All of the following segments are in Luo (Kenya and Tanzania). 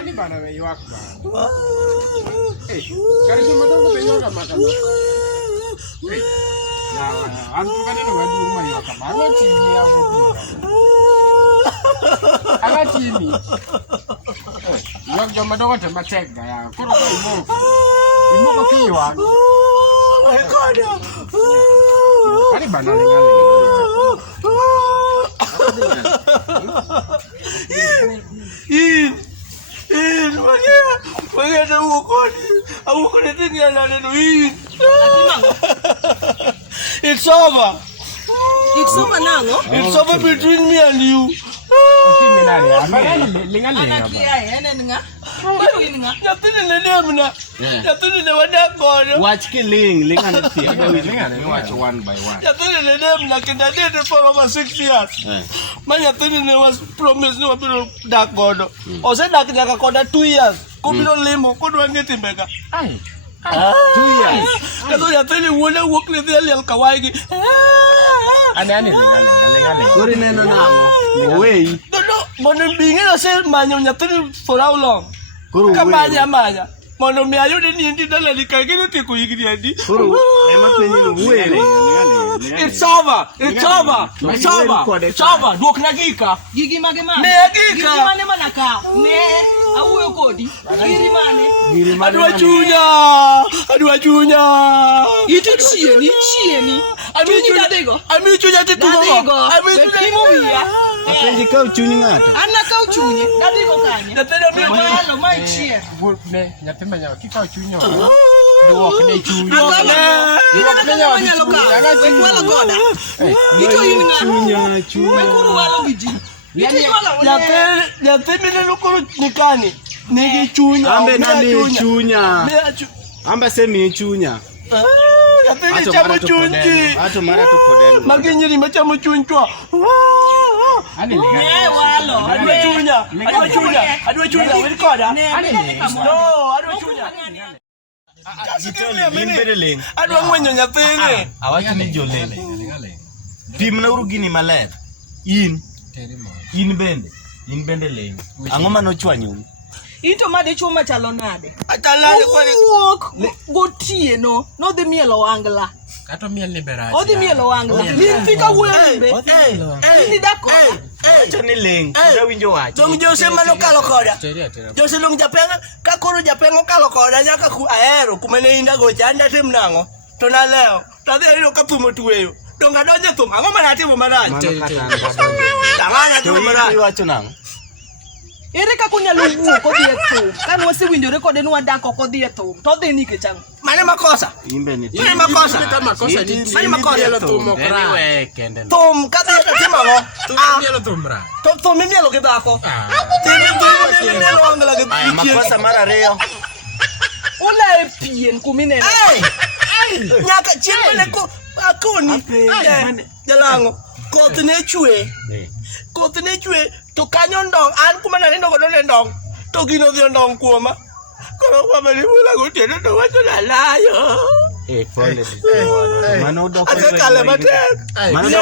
Ani bana me yuak ba. Eh, kari semua tu pengen yuak makan. Eh, nah, antu kan ini wadi rumah yuak apa? Mana cibi aku tu? Agak cibi. Yuak jam ada orang cuma cek gaya. Kau tu ibu kau tu yuak. Ani bana lengan. Bagi ada aku ni tinggal ada duit. It's over. It's over now, no? It's over between me and you. Okey minari. Lengan. Anak dia, nenga. Baru ini nga. Yatin ni dia mana? Yatin ni wadah kau. Watch lengan ti. Lengan. Watch one by one. Yatin ni dia mana? Kita dia tu for over 6 years. Mana yatin ni was promise ni wabiru dak kau. Ose dak jaga kau dah 2 years. Kau biru lemo. Kau dua ngeti mereka. 2 years. Kalau yatin ni wala work ni dia lihat kawai gi. Ani lengan. Kori neno nang. Wey. No. Mana bingin ase manyo yatin for how long? Kamanya. Mono mi ayo ni ndi dala ni kage no te ko yigiri andi. Kuru ema penyi wey. It's over. Dok na gika. Gigi mage ma. Ne gika. Gigi mane manaka. Ne awuyo kodi. Giri mane. Adua chunya. Itu chieni. Ami chunya te tumo. Ami chunya. Apendi kau chunyi ngata. Anak kau chunyi. Dadego kanye. Natenda mi Malo mai chie. Ne, nyatema nyawa kikao chunyo. Dua kene chunyo. Wala goda. Itu ini nga. Chunya. Wekuru walo biji. Nyatemi ne lukuru nikani. Nigi chunya. Ambe nami chunya. Amba semi chunya. Nyatemi chamu chunji. Ato mara to podeno. Maginyiri machamu chunchwa. Ani lengan. Walo. Adua chunya. Wilikoda. No, adua chunya. Limbedeling. Adua mwenyo nyathini. Awacho ni jolele. Pimna urugini maler. In bende leng. Ang'o mano chwanyu? Into made chuma chalo nade. Atalale Wuok gotieno no dhi mielo wangla. Kato miel ni berati. Odhi mielo wangla. Linfika wuoyo limbe. Ni dako. Awacho ni leng. Ida winjo wacho. Dong Jose mano kalo koda. Jose dong japenga ka koro japengo kalo koda nyaka ku ahero kumene inda go janda tim nango. To na leo. To dhi iro ka tumo tuweyo. Dong adonje tum. Ang'o manatimo marach? Tamana timo marach. Iwacho nango. Ere ka kunyalo wuok odhi e thum. Kan wasewinjore kode ni wadako kodhi e thum. To dhi nikech ang'o? Mane makosa? Imbe ni. Mane makosa? Mane makosa? Tum kadhi timo ang'o? Mielo tumra. Tum mielo gi dhako. Timi mielo wangla gi Ay, makosa mar ariyo. Ula e pien kumineno. Nyaka chieng' mane akoni. Jalango. Koth ne chwe. To kanyo ndong, an kuma nanindo godo ne ndong. To gino dhi ndong kuoma. Koro kwama ni mula gotieno to wacho na layo. Pole. Mano dok. Ase kale matek. Mano Ne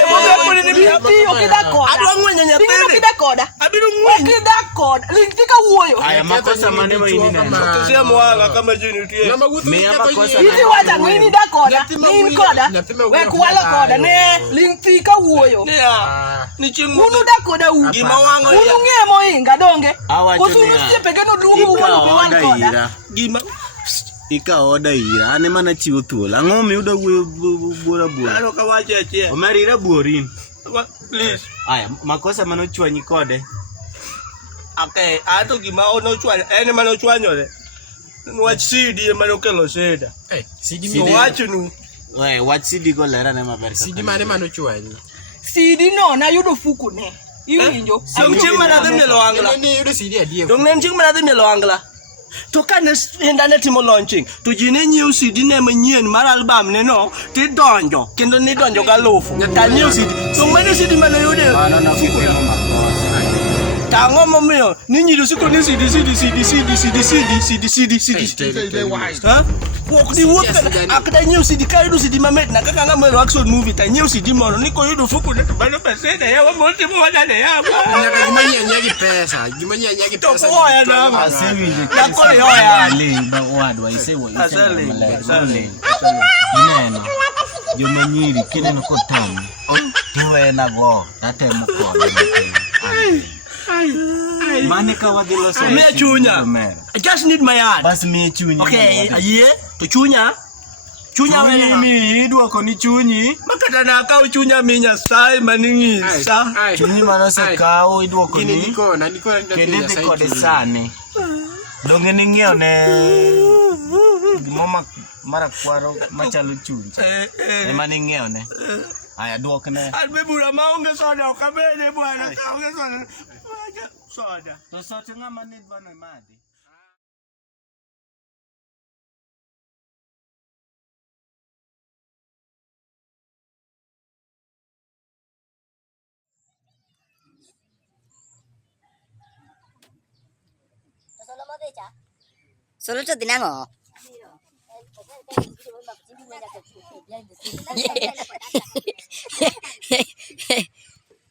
poni ni Tiyo kidakoda. adwa ng'wenyo Bingino nyathini. kidakoda. Abiro ng'wenyo. Kidakoda. Linfika wuoyo. Aya makosa mane ma ini neno. Tusia mwanga kama jini tie. Miya makosa. Iti wacha ng'ini dakoda. Nin koda. Wek walo koda. Ne linfika wuoyo. Nia. Ni chieng' Unu dakoda u. Gima wang'o ya. Unu ng'e moinga donge. Awacho Kosu niya. nusiepe geno luongo wuoyo bi wan koda. Gima. Ika oda ira. Ane mana chiwo thuol. Ang'o miyudo wuoyo buora. Ano kawacho achiel. Omerira buorin. Please. Aya makosa mano chwanyi kode. Okay, ato gima ono chwanyo. En mano chwanyore. Wach CD mano kelo seda. Sidi So wacho nu. Wach CD go lera ne maber. Sidi mane mano chwanyi. Sidi no nayudo fuku ne. Iwinjo. Dong chieng' manadhi mielo wangla. Ni yudo sidi adie. Dong nen chieng' manadhi mielo wangla. To kane Indah ne timo launching, to ji ne nyiewo CD ne manyien mar album ne no, tidonjo, kendo nidonjo galufu. Ta nyiewo CD. Dong mane CD mane yude. Mano na kikemo makosa. Tango momiyo ni nyido siko ni CD. Ha? Wok di wok akda nyew CD kai du CD mamet na kaka ngamo action movie ta nyew CD mono niko yudo fuku ne bano pesa ya wa monti mo wada ne ya. Nyaka gimanyia nyagi pesa. To ko ya na ma. Na ko yo ya. Ba wadwa isewo malele. Ineno. Jomanyiri kineno ko tam. Tiwe na go tatemo kod. Mane ka wadilo so. Me chunya. I just need my heart. Bas me chunya. Okay, aye. To chunya. Chunya wewe mi idwoko ni chunyi. makata na ka chunya minya sai maningi sa. Chunyi mano se kawo idwoko Gini ni. nikona Kende dhi kode sani. Donge ni ng'iew ne gimoma marakwaro machalo chunyi. Ema ni ng'iew ne. Aya duok ne. Albe bura maonge soda okabene bwana kaonge soda. Soda. To sote ng'ama ni dwano imadhi. Solo to dinango.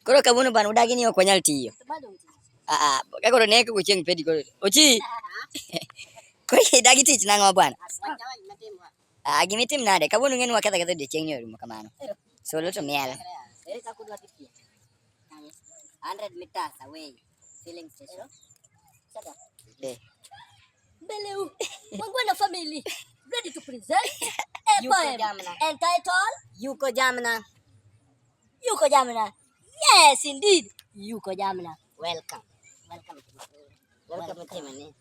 Koro kabuno ban udagi ni ok wanyal tiyo. Kagoro nek go chieng pedi koro. Ochi. Koro idagi tich nango bwana. Gimitim nade kabuno ngenu wakadha kadha de chieng yoru makamano. Solo to miel. 100 meters away. Filling station. Beleu, Wangwana family, ready to present a poem entitled Yuko Jamna. Yuko Jamna. Yes, indeed. Yuko Jamna. Welcome. Welcome to Timani.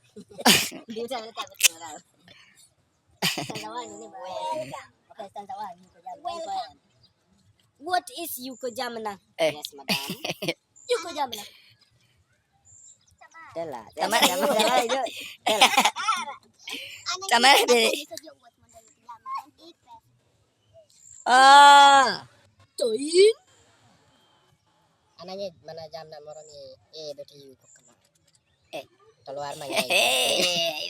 Welcome. What is Yuko Jamna? Yes, madam. Yuko Jamna. Tela. Tamara bere. Toin. Ananya mana jamna moroni doti yuko kama. Keluar maya.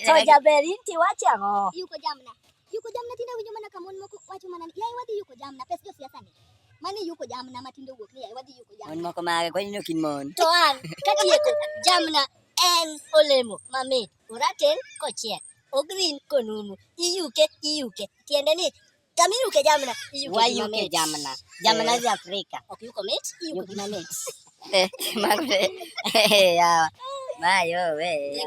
So jaberin tiwacha ngo. Yuko jamna. Yuko jamna tinda winyo mana kamun mo wacho mana. Yai wadi yuko jamna pes jo siasa ni. Mani yuko jamna matindo wuok ni yai wadi yuko jamna. Mon moko mage kwa nino kinmon. Toan katieko jamna en olemo mamit uraten kochiek ogrin konunu iyuke tiende ni kamiruke jamna iyuke Wayuke jamna za Afrika. ok yuko mit iyuke mamit Magre. Ya. Mayo we.